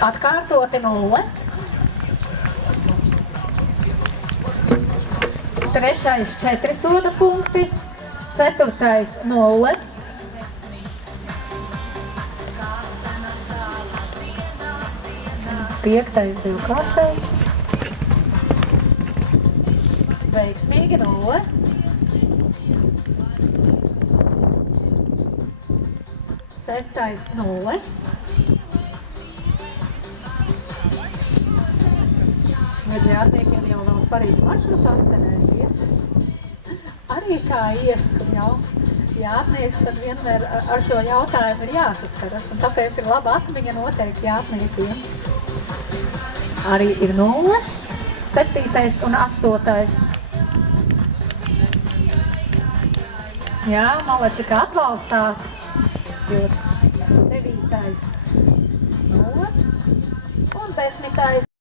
Atkārtoti 0. Trešais 4 soda punkti. Ceturtais 0. Piektais divkāršais. Veiksmīgi 0. Sestais 0. Redzēja, atniekiem jau vēl svarīgi maršrutu atcerēties. Arī kā jātnieks, tad vienmēr ar šo jautājumu ir jāsaskaras, un tāpēc ir laba atmiņa noteikti jātniekiem. Arī ir 0, 7. un 8. Jā, malači kā atbalstāt, jo 9. 0 un 10.